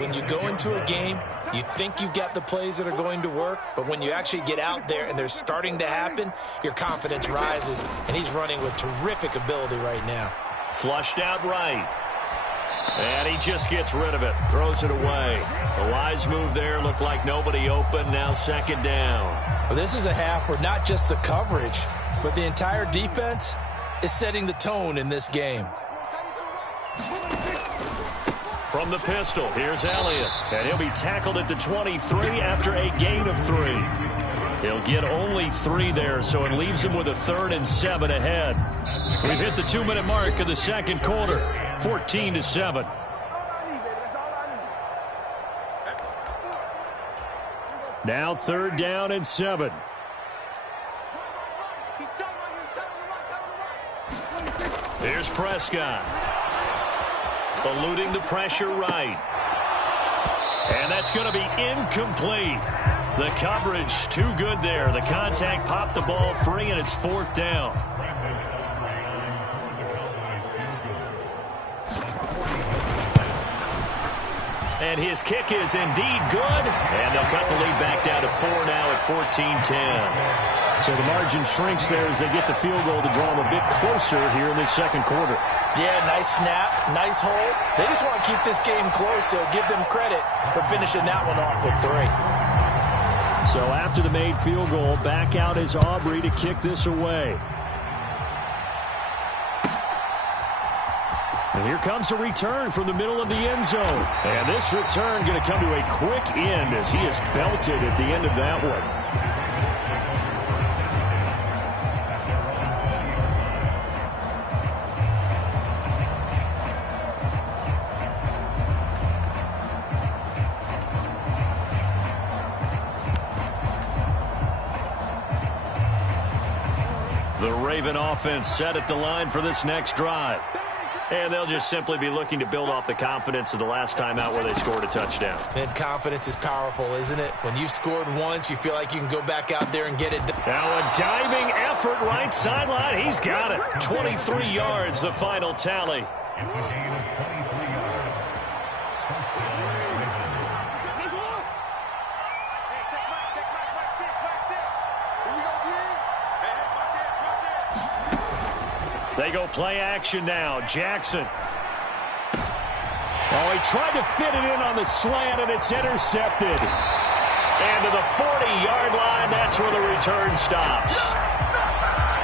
When you go into a game, you think you've got the plays that are going to work, but when you actually get out there and they're starting to happen, your confidence rises, and he's running with terrific ability right now. Flushed out right. And he just gets rid of it, throws it away. A wise move there, looked like nobody open, now second down. Well, this is a half where not just the coverage, but the entire defense is setting the tone in this game. From the pistol, here's Elliott. And he'll be tackled at the 23 after a gain of 3. He'll get only 3 there, so it leaves him with a 3rd and 7 ahead. We've hit the 2-minute mark of the second quarter, 14-7. Now 3rd down and 7. Here's Prescott. Eluding the pressure right. And that's going to be incomplete. The coverage too good there. The contact popped the ball free, and it's 4th down. And his kick is indeed good. And they'll cut the lead back down to 4 now at 14-10. So the margin shrinks there as they get the field goal to draw them a bit closer here in this second quarter. Yeah, nice snap, nice hold. They just want to keep this game close, so give them credit for finishing that one off with 3. So after the made field goal, back out is Aubrey to kick this away. And here comes a return from the middle of the end zone. And this return going to come to a quick end as he is belted at the end of that one. The Raven offense set at the line for this next drive. And they'll just simply be looking to build off the confidence of the last time out where they scored a touchdown. And confidence is powerful, isn't it? When you've scored once, you feel like you can go back out there and get it done. Now a diving effort right sideline. He's got it. 23 yards, the final tally. They go play action now. Jackson. Oh, he tried to fit it in on the slant, and it's intercepted. And to the 40-yard line, that's where the return stops.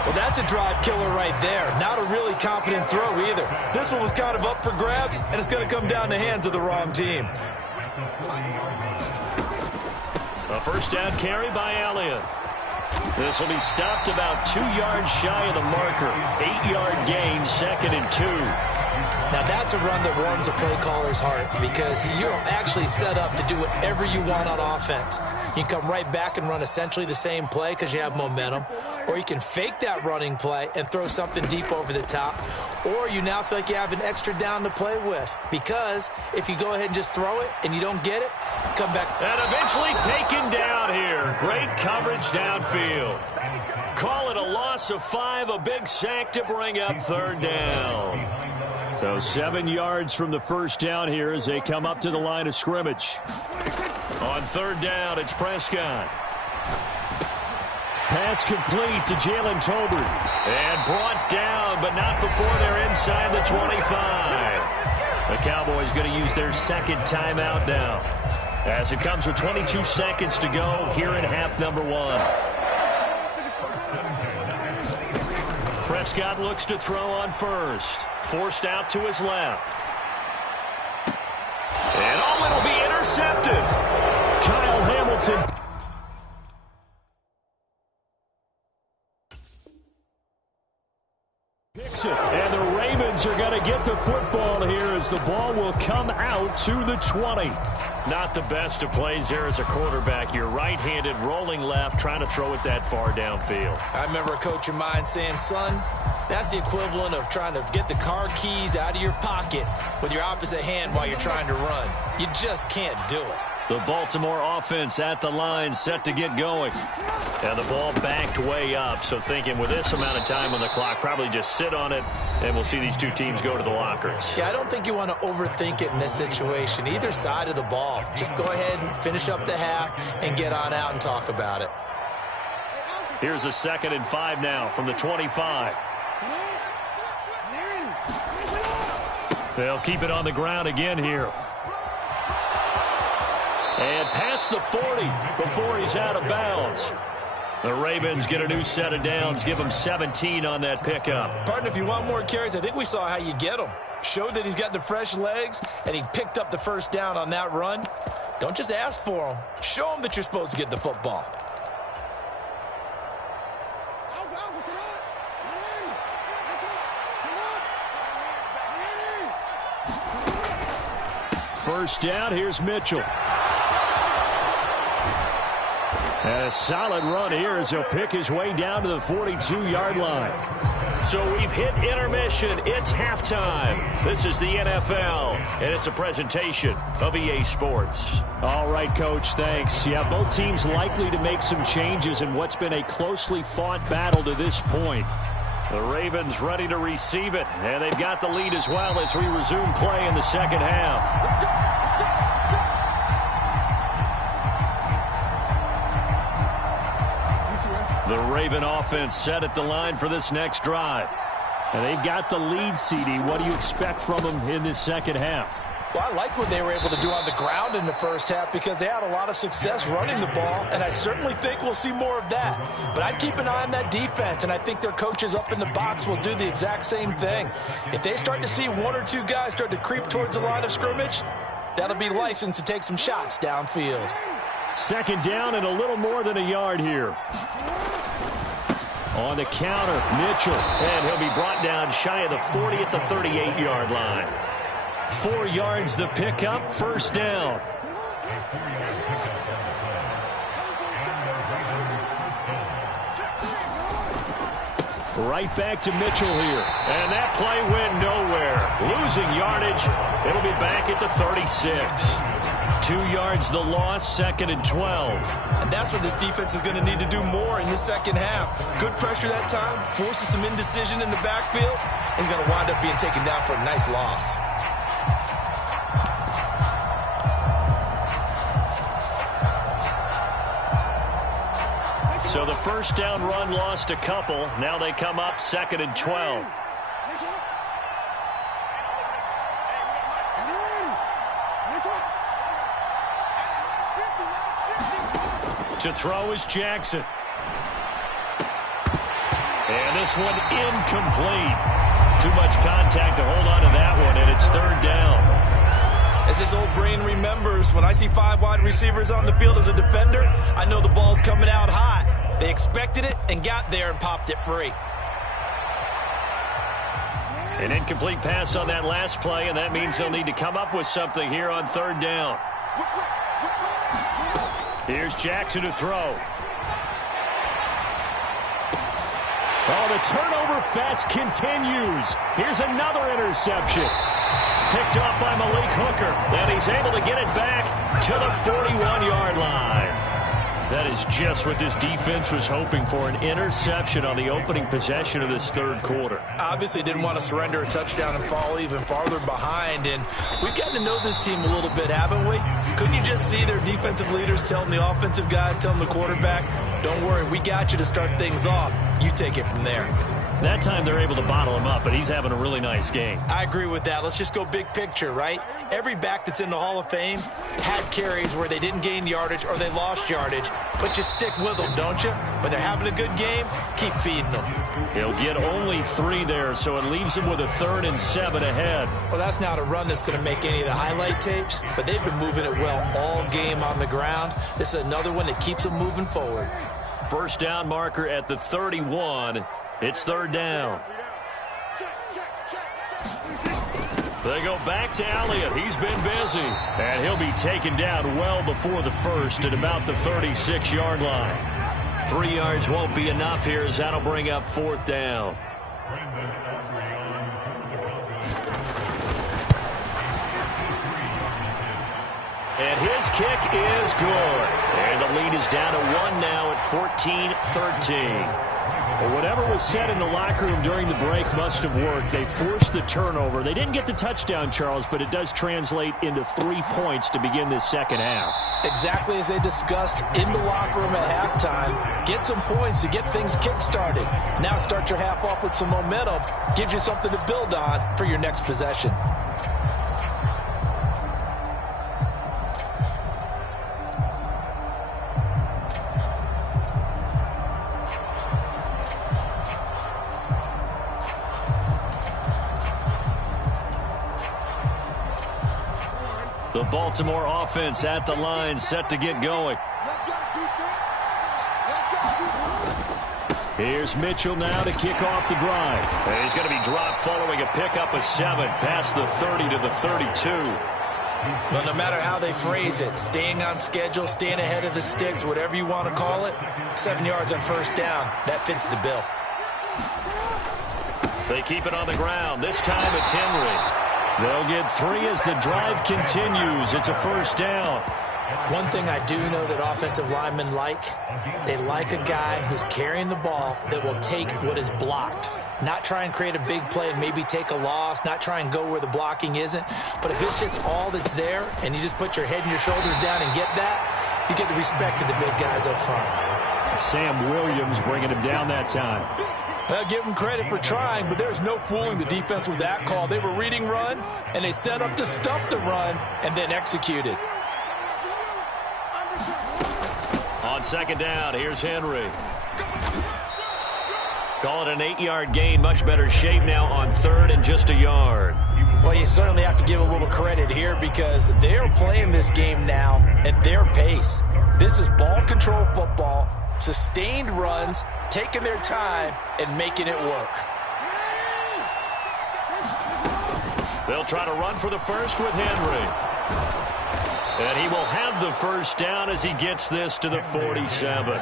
Well, that's a drive killer right there. Not a really confident throw either. This one was kind of up for grabs, and it's going to come down the hands of the wrong team. A first down carry by Elliott. This will be stopped about 2 yards shy of the marker. 8-yard gain, 2nd and 2. Now that's a run that warms a play caller's heart because you're actually set up to do whatever you want on offense. You can come right back and run essentially the same play because you have momentum, or you can fake that running play and throw something deep over the top, or you now feel like you have an extra down to play with because if you go ahead and just throw it and you don't get it, come back. And eventually taken down here. Great coverage downfield. Call it a loss of 5, a big sack to bring up 3rd down. So 7 yards from the first down here as they come up to the line of scrimmage. On 3rd down, it's Prescott. Pass complete to Jalen Tolbert. And brought down, but not before they're inside the 25. The Cowboys going to use their 2nd timeout now, as it comes with 22 seconds to go here in half number 1. Prescott looks to throw on first. Forced out to his left. And it'll be intercepted. Kyle Hamilton. Picks it. And the Ravens are going to get the football here as the ball will come out to the 20. Not the best of plays there as a quarterback. You're right-handed, rolling left, trying to throw it that far downfield. I remember a coach of mine saying, son, that's the equivalent of trying to get the car keys out of your pocket with your opposite hand while you're trying to run. You just can't do it. The Baltimore offense at the line, set to get going. And the ball backed way up, so thinking with this amount of time on the clock, probably just sit on it, and we'll see these two teams go to the lockers. Yeah, I don't think you want to overthink it in this situation. Either side of the ball. Just go ahead and finish up the half and get on out and talk about it. Here's a 2nd and 5 now from the 25. They'll keep it on the ground again here. And past the 40 before he's out of bounds. The Ravens get a new set of downs, give him 17 on that pickup. Partner, if you want more carries, I think we saw how you get them. Showed that he's got the fresh legs, and he picked up the first down on that run. Don't just ask for them. Show them that you're supposed to get the football. First down, here's Mitchell. And a solid run here as he'll pick his way down to the 42-yard line. So we've hit intermission. It's halftime. This is the NFL, and it's a presentation of EA Sports. All right, Coach, thanks. Yeah, both teams likely to make some changes in what's been a closely fought battle to this point. The Ravens ready to receive it, and they've got the lead as well as we resume play in the second half. The Raven offense set at the line for this next drive. And they've got the lead, CD. What do you expect from them in this second half? Well, I like what they were able to do on the ground in the first half because they had a lot of success running the ball, and I certainly think we'll see more of that. But I'd keep an eye on that defense, and I think their coaches up in the box will do the exact same thing. If they start to see one or two guys start to creep towards the line of scrimmage, that'll be licensed to take some shots downfield. Second down and a little more than a yard here. On the counter, Mitchell. And he'll be brought down shy of the 40 at the 38-yard line. 4 yards the pickup, first down. Right back to Mitchell here. And that play went nowhere. Losing yardage. It'll be back at the 36. 2 yards the loss, 2nd and 12. And that's what this defense is going to need to do more in the second half. Good pressure that time, forces some indecision in the backfield. He's going to wind up being taken down for a nice loss. So the first down run lost a couple. Now they come up 2nd and 12. To throw is Jackson. And this one incomplete. Too much contact to hold on to that one, and it's 3rd down. As his old brain remembers, when I see 5 wide receivers on the field as a defender, I know the ball's coming out hot. They expected it and got there and popped it free. An incomplete pass on that last play, and that means they'll need to come up with something here on 3rd down. Here's Jackson to throw. Oh, the turnover fest continues. Here's another interception. Picked off by Malik Hooker. And he's able to get it back to the 41-yard line. That is just what this defense was hoping for, an interception on the opening possession of this 3rd quarter. Obviously didn't want to surrender a touchdown and fall even farther behind, and we've gotten to know this team a little bit, haven't we? Couldn't you just see their defensive leaders telling the offensive guys, telling the quarterback, don't worry, we got you to start things off. You take it from there. That time they're able to bottle him up, but he's having a really nice game. I agree with that. Let's just go big picture, right? Every back that's in the Hall of Fame had carries where they didn't gain yardage or they lost yardage, but you stick with them, don't you? When they're having a good game, keep feeding them. He'll get only 3 there, so it leaves him with a 3rd and 7 ahead. Well, that's not a run that's going to make any of the highlight tapes, but they've been moving it well all game on the ground. This is another one that keeps them moving forward. First down marker at the 31. It's 3rd down. They go back to Elliott. He's been busy. And he'll be taken down well before the first at about the 36-yard line. 3 yards won't be enough here as that'll bring up 4th down. And his kick is good. And the lead is down to 1 now at 14-13. Well, whatever was said in the locker room during the break must have worked. They forced the turnover. They didn't get the touchdown, Charles, but it does translate into 3 points to begin this second half. Exactly as they discussed in the locker room at halftime. Get some points to get things kick-started. Now start your half off with some momentum. Gives you something to build on for your next possession. The Baltimore offense at the line, set to get going. Here's Mitchell now to kick off the drive. And he's going to be dropped following a pickup of 7 past the 30 to the 32. Well, no matter how they phrase it, staying on schedule, staying ahead of the sticks, whatever you want to call it, 7 yards on first down, that fits the bill. They keep it on the ground. This time it's Henry. They'll get 3 as the drive continues. It's a first down. One thing I do know that offensive linemen like, they like a guy who's carrying the ball that will take what is blocked. Not try and create a big play and maybe take a loss, not try and go where the blocking isn't. But if it's just all that's there and you just put your head and your shoulders down and get that, you get the respect of the big guys up front. Sam Williams bringing him down that time. Give them credit for trying, but there's no fooling the defense with that call. They were reading run, and they set up to stop the run, and then executed. On second down, here's Henry. Call it an 8-yard gain. Much better shape now on third and just a yard. Well, you certainly have to give a little credit here because they're playing this game now at their pace. This is ball control football, sustained runs, taking their time, and making it work. They'll try to run for the first with Henry. And he will have the first down as he gets this to the 47.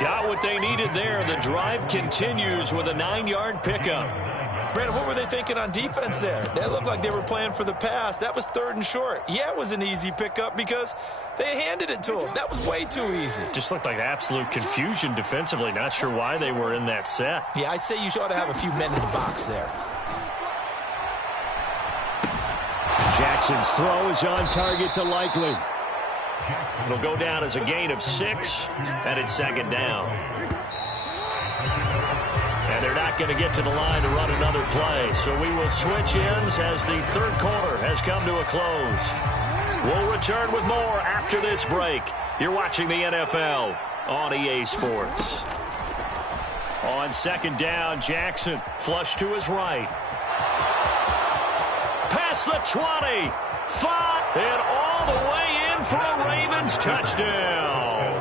Got what they needed there. The drive continues with a 9-yard pickup. Brandon, what were they thinking on defense there? That looked like they were playing for the pass. That was 3rd and short. Yeah, it was an easy pickup because they handed it to him. That was way too easy. Just looked like absolute confusion defensively. Not sure why they were in that set. Yeah, I'd say you ought to have a few men in the box there. Jackson's throw is on target to Likely. It'll go down as a gain of 6, and it's second down. And they're not going to get to the line to run another play, so we will switch ends as the third quarter has come to a close. We'll return with more after this break. You're watching the NFL on EA Sports. On second down, Jackson flush to his right. Past the 20, 5, and all the way in for a Ravens touchdown.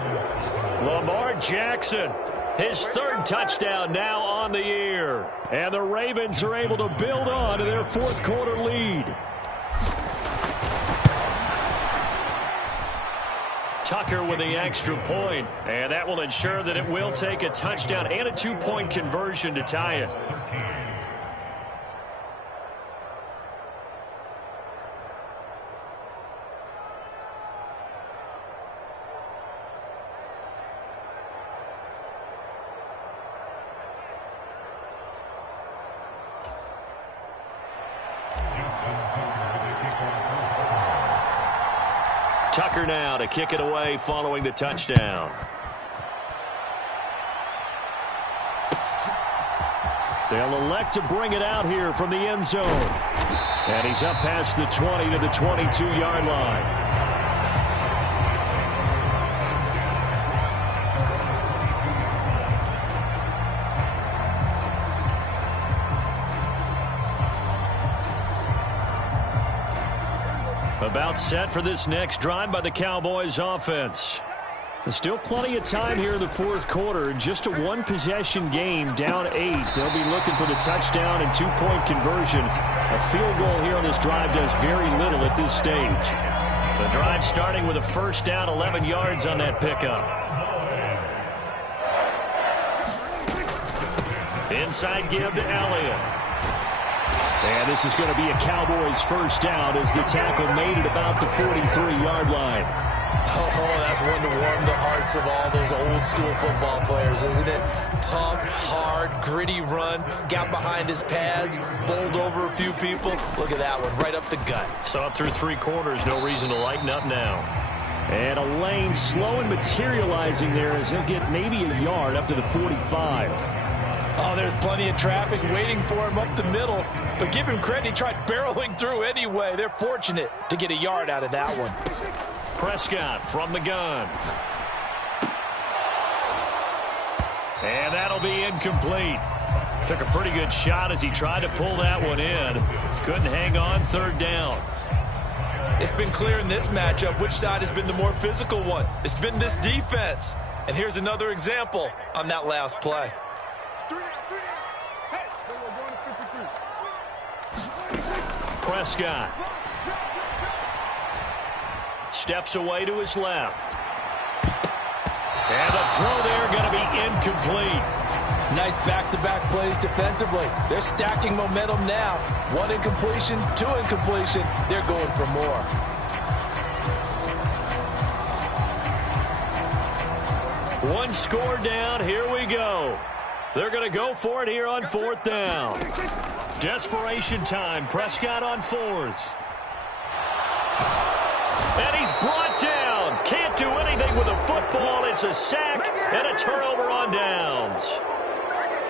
Lamar Jackson, his 3rd touchdown now on the year. And the Ravens are able to build on to their 4th quarter lead. Tucker with the extra point, and that will ensure that it will take a touchdown and a 2-point conversion to tie it. Tucker now to kick it away following the touchdown. They'll elect to bring it out here from the end zone. And he's up past the 20 to the 22-yard line. About set for this next drive by the Cowboys offense. There's still plenty of time here in the 4th quarter. Just a 1-possession game, down 8. They'll be looking for the touchdown and 2-point conversion. A field goal here on this drive does very little at this stage. The drive starting with a first down, 11 yards on that pickup. Inside give to Elliott. And this is going to be a Cowboys first down as the tackle made it about the 43-yard line. Oh, that's one to warm the hearts of all those old school football players, isn't it? Tough, hard, gritty run, got behind his pads, bowled over a few people. Look at that one, right up the gut. So up through 3 quarters, no reason to lighten up now. And a lane slow and materializing there as he'll get maybe a yard up to the 45. Oh, there's plenty of traffic waiting for him up the middle. But give him credit, he tried barreling through anyway. They're fortunate to get a yard out of that one. Prescott from the gun. And that'll be incomplete. Took a pretty good shot as he tried to pull that one in. Couldn't hang on, 3rd down. It's been clear in this matchup which side has been the more physical one. It's been this defense. And here's another example on that last play. Prescott. Steps away to his left. And the throw there going to be incomplete. Nice back-to-back plays defensively. They're stacking momentum now. 1 incompletion, 2 incompletion. They're going for more. One score down. Here we go. They're going to go for it here on 4th down. Desperation time. Prescott on 4th. And he's brought down. Can't do anything with a football. It's a sack and a turnover on downs.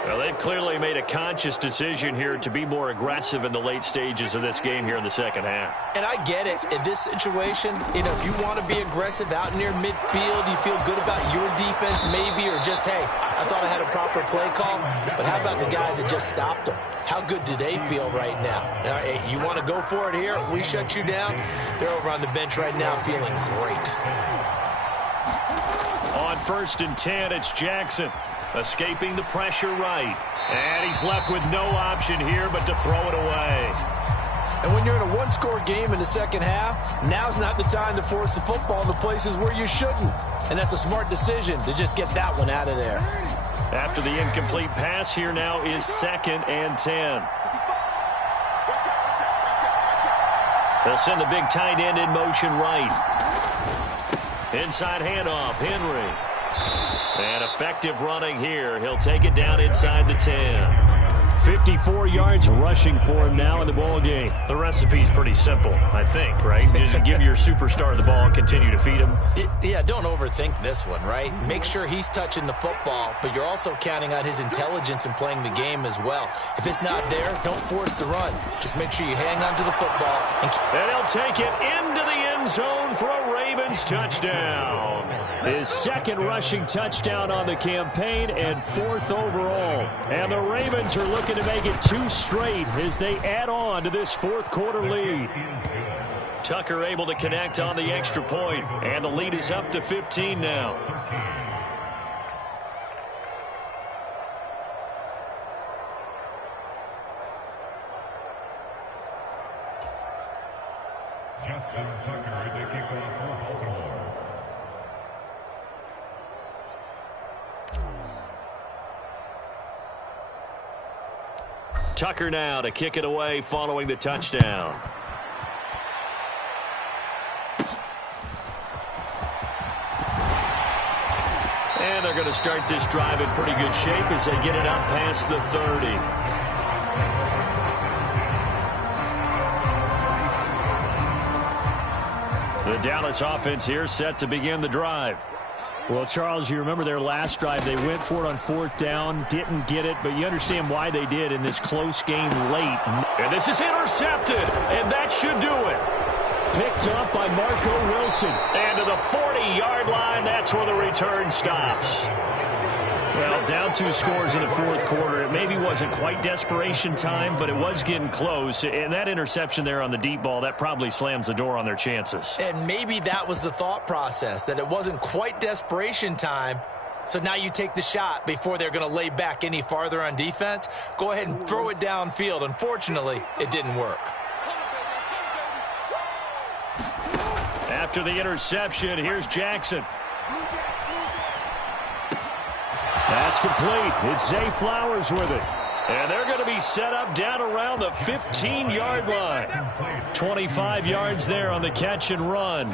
Well, they've clearly made a conscious decision here to be more aggressive in the late stages of this game here in the second half. And I get it. In this situation, if you want to be aggressive out near midfield, you feel good about your defense maybe, or just, hey, I thought I had a proper play call. But how about the guys that just stopped them? How good do they feel right now? Hey, you want to go for it here? We shut you down. They're over on the bench right now feeling great. On 1st and 10, it's Jackson. Escaping the pressure right. And he's left with no option here but to throw it away. And when you're in a 1-score game in the second half, now's not the time to force the football into places where you shouldn't. And that's a smart decision to just get that one out of there. After the incomplete pass, here now is 2nd and 10. They'll send the big tight end in motion right. Inside handoff, Henry. And effective running here. He'll take it down inside the 10. 54 yards rushing for him now in the ball game. The recipe's pretty simple, I think, right? Just give your superstar the ball and continue to feed him. Yeah, don't overthink this one, right? Make sure he's touching the football, but you're also counting on his intelligence in playing the game as well. If it's not there, don't force the run. Just make sure you hang on to the football. And he'll take it into the end zone for a Ravens touchdown. His 2nd rushing touchdown on the campaign and 4th overall. And the Ravens are looking to make it 2 straight as they add on to this 4th quarter lead. Tucker able to connect on the extra point, and the lead is up to 15 now. Justin Tucker to kick off for Baltimore. Tucker now to kick it away following the touchdown. And they're going to start this drive in pretty good shape as they get it out past the 30. The Dallas offense here set to begin the drive. Well, Charles, you remember their last drive. They went for it on 4th down, didn't get it, but you understand why they did in this close game late. And this is intercepted, and that should do it. Picked up by Marco Wilson. And to the 40-yard line, that's where the return stops. Well, down 2 scores in the 4th quarter. It maybe wasn't quite desperation time, but it was getting close. And that interception there on the deep ball, that probably slams the door on their chances. And maybe that was the thought process, that it wasn't quite desperation time. So now you take the shot before they're going to lay back any farther on defense. Go ahead and throw it downfield. Unfortunately, it didn't work. After the interception, here's Jackson. That's complete. It's Zay Flowers with it. And they're going to be set up down around the 15-yard line. 25 yards there on the catch and run.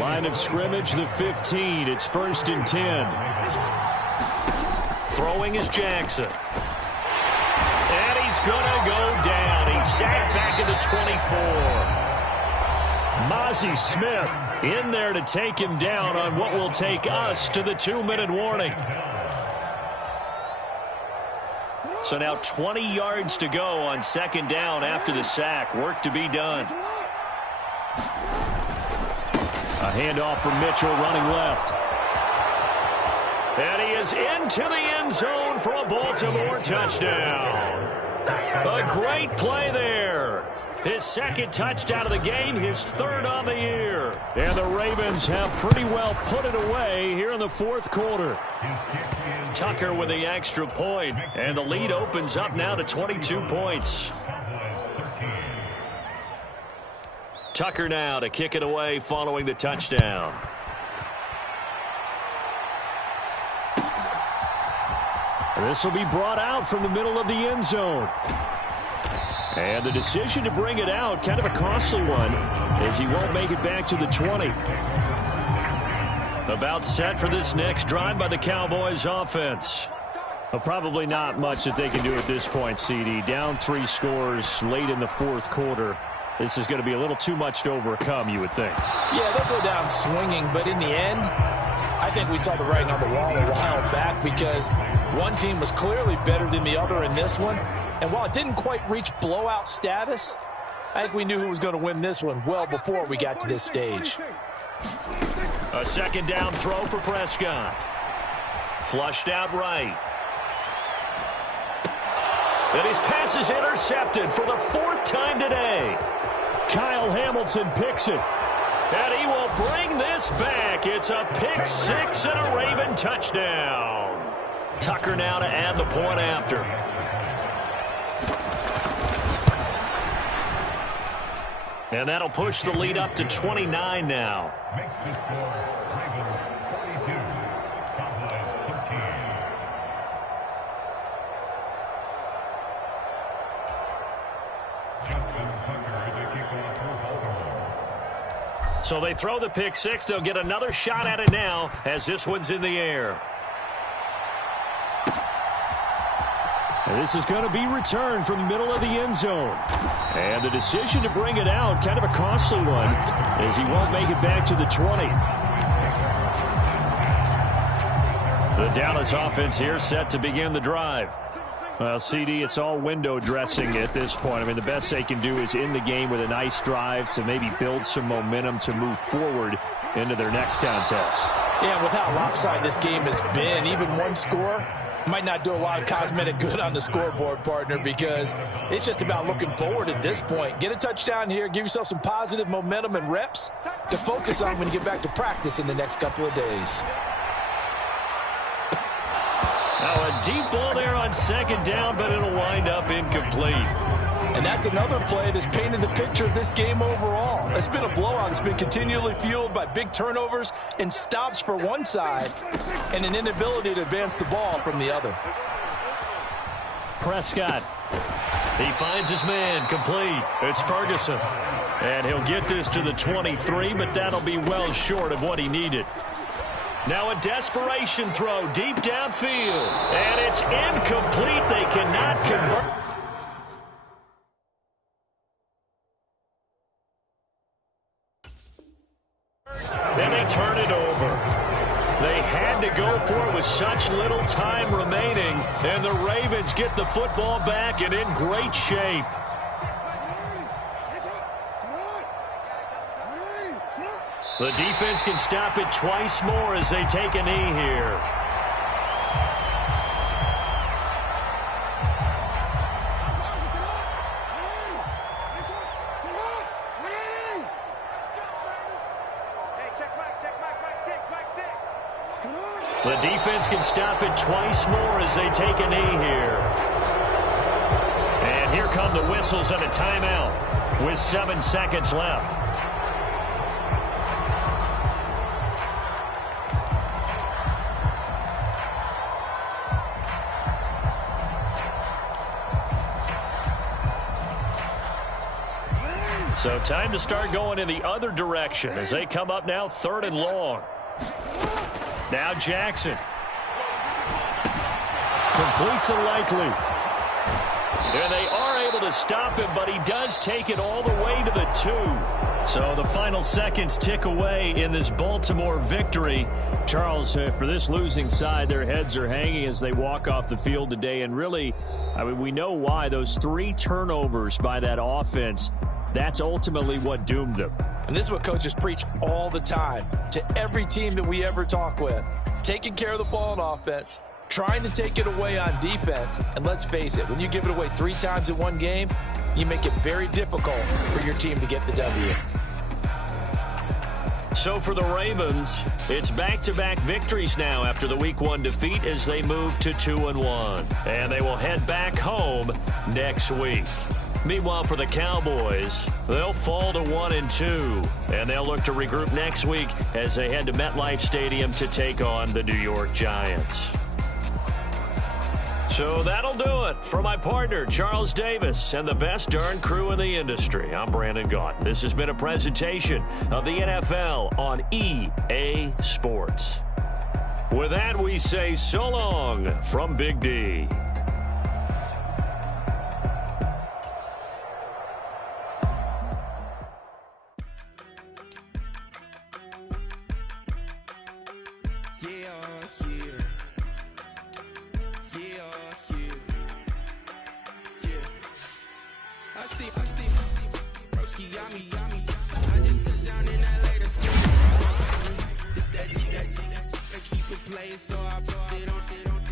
Line of scrimmage, the 15. It's 1st and 10. Throwing is Jackson. And he's going to go down. He's sacked back at the 24. Mozzie Smith in there to take him down on what will take us to the 2-minute warning. So now 20 yards to go on 2nd down after the sack. Work to be done. A handoff from Mitchell running left. And he is into the end zone for a Baltimore touchdown. A great play there. His 2nd touchdown of the game, his 3rd on the year. And the Ravens have pretty well put it away here in the 4th quarter. Tucker with the extra point, and the lead opens up now to 22 points. Tucker now to kick it away following the touchdown. This will be brought out from the middle of the end zone. And the decision to bring it out, kind of a costly one, as he won't make it back to the 20. About set for this next drive by the Cowboys offense. Well, probably not much that they can do at this point, CD. Down 3 scores late in the 4th quarter. This is going to be a little too much to overcome, you would think. Yeah, they'll go down swinging, but in the end, I think we saw the writing on the wall a while back because one team was clearly better than the other in this one. And while it didn't quite reach blowout status, I think we knew who was going to win this one well before we got to this stage. A 2nd down throw for Prescott. Flushed out right. And his pass is intercepted for the 4th time today. Kyle Hamilton picks it. And he will bring this back. It's a pick 6 and a Raven touchdown. Tucker now to add the point after. And that'll push the lead up to 29 now. Makes the score Ravens 42, Cowboys 13. Justin Tucker to kick off for Baltimore. So they throw the pick 6. They'll get another shot at it now as this one's in the air. And this is going to be returned from the middle of the end zone. And the decision to bring it out, kind of a costly one, as he won't make it back to the 20. The Dallas offense here set to begin the drive. Well, CD, it's all window dressing at this point. I mean, the best they can do is end the game with a nice drive to maybe build some momentum to move forward into their next contest. Yeah, with how lopsided this game has been, even one score might not do a lot of cosmetic good on the scoreboard, partner, because it's just about looking forward at this point. Get a touchdown here, give yourself some positive momentum and reps to focus on when you get back to practice in the next couple of days. Now a deep ball there on 2nd down, but it'll wind up incomplete. And that's another play that's painted the picture of this game overall. It's been a blowout. It's been continually fueled by big turnovers and stops for one side and an inability to advance the ball from the other. Prescott. He finds his man, complete. It's Ferguson. And he'll get this to the 23, but that'll be well short of what he needed. Now a desperation throw deep downfield. And it's incomplete. They cannot convert. Then they turn it over. They had to go for it with such little time remaining, and the Ravens get the football back and in great shape. The defense can stop it twice more as they take a knee here. The defense can stop it twice more as they take a knee here. And here come the whistles and a timeout with 7 seconds left. So time to start going in the other direction as they come up now 3rd and long. Now Jackson. Complete to Likely. And they are able to stop him, but he does take it all the way to the 2. So the final seconds tick away in this Baltimore victory. Charles, for this losing side, their heads are hanging as they walk off the field today. And really, I mean, we know why. Those 3 turnovers by that offense, that's ultimately what doomed them. And this is what coaches preach all the time to every team that we ever talk with. Taking care of the ball on offense, trying to take it away on defense. And let's face it, when you give it away 3 times in one game, you make it very difficult for your team to get the W. So for the Ravens, it's back-to-back victories now after the Week 1 defeat as they move to 2-1. And they will head back home next week. Meanwhile, for the Cowboys, they'll fall to 1-2, and they'll look to regroup next week as they head to MetLife Stadium to take on the New York Giants. So that'll do it for my partner, Charles Davis, and the best darn crew in the industry. I'm Brandon Gaudin. This has been a presentation of the NFL on EA Sports. With that, we say so long from Big D. I just touched down in LA, that's this that G, keep it playing, so I put it on.